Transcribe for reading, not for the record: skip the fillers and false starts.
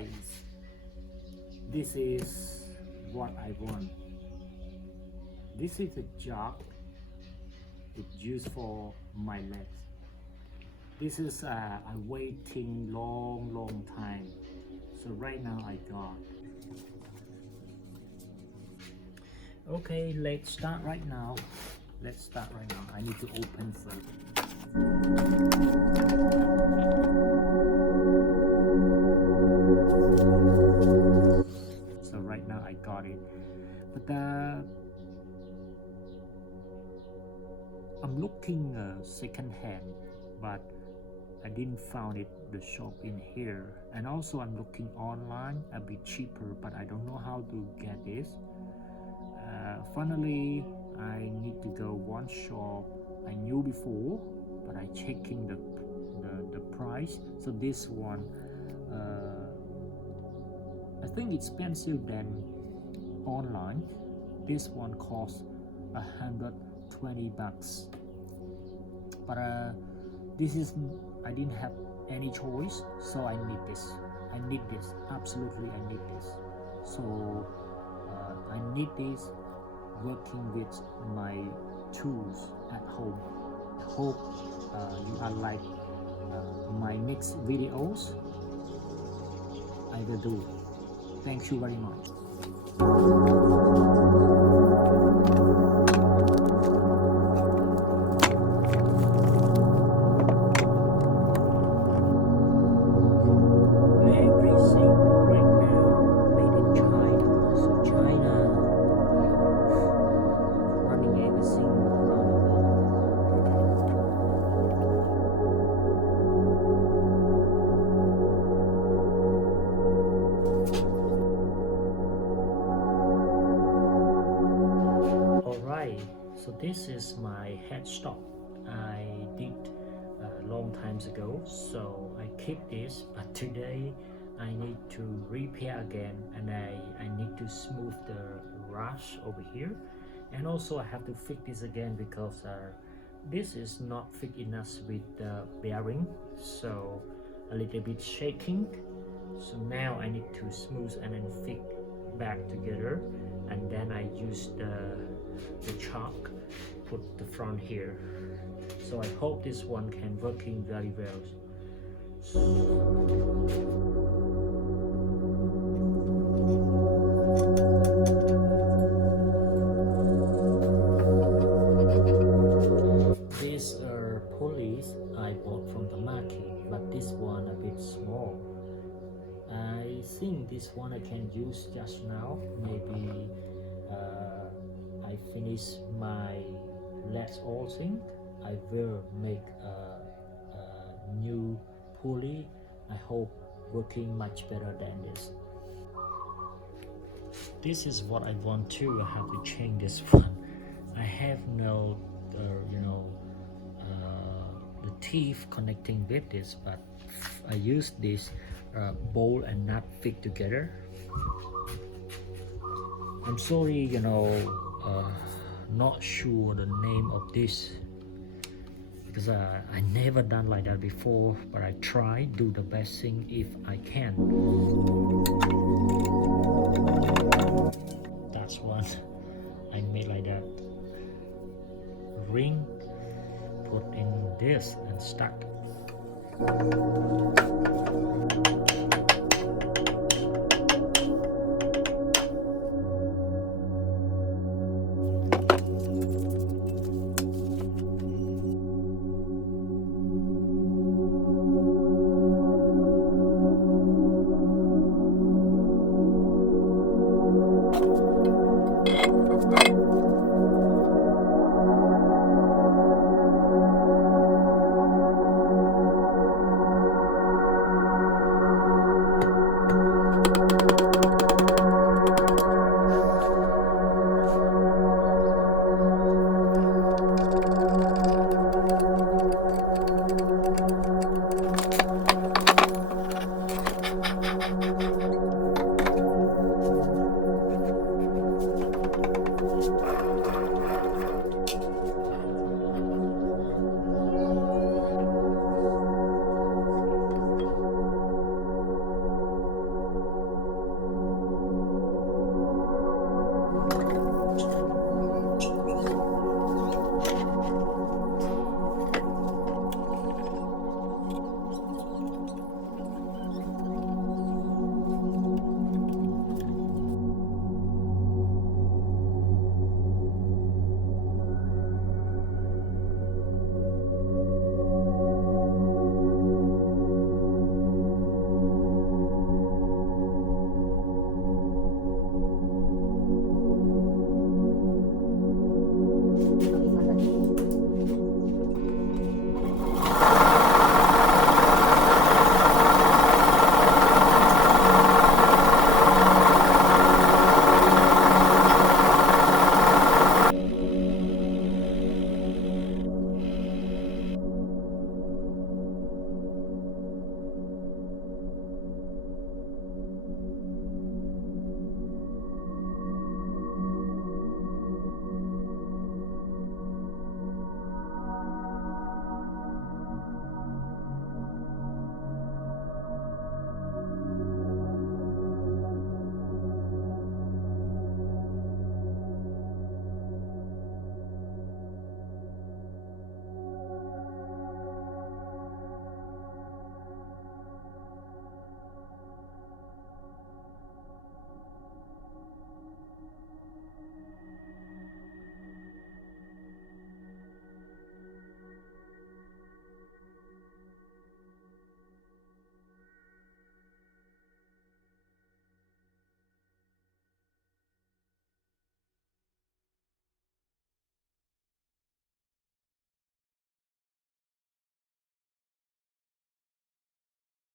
guys, this is what I want. This is a jug. It's used for my legs. This is I waiting long time. So right now I got. Okay, let's start right now. I need to open first. So right now I got it, but I'm looking second hand, but I didn't found it the shop in here, and also I'm looking online a bit cheaper, but I don't know how to get this. Finally I need to go one shop I knew before, but I checking the price. So this one I think it's expensive than online. This one costs $120, but this is, I didn't have any choice, so I need this. Absolutely I need this. So I need this working with my tools at home. I hope you are like my next videos. I will do. Thank you very much. So this is my headstock. I did a long times ago, so I keep this, but today I need to repair again, and I need to smooth the rush over here, and also I have to fix this again because this is not fit enough with the bearing, so a little bit shaking. So now I need to smooth and then fix back together, and then I use the chalk, put the front here. So I hope this one can working very well. These are pulleys I bought from the market, but this one a bit small. I think this one I can use just now. Maybe I finish my last all thing, I will make a new pulley. I hope working much better than this. This is what I want to. I have to change this one. I have no the teeth connecting with this, but I use this bolt and nut fit together. I'm sorry, not sure the name of this because I never done like that before, but I try do the best thing if I can. That's one I made like that. Ring, put in this and stuck.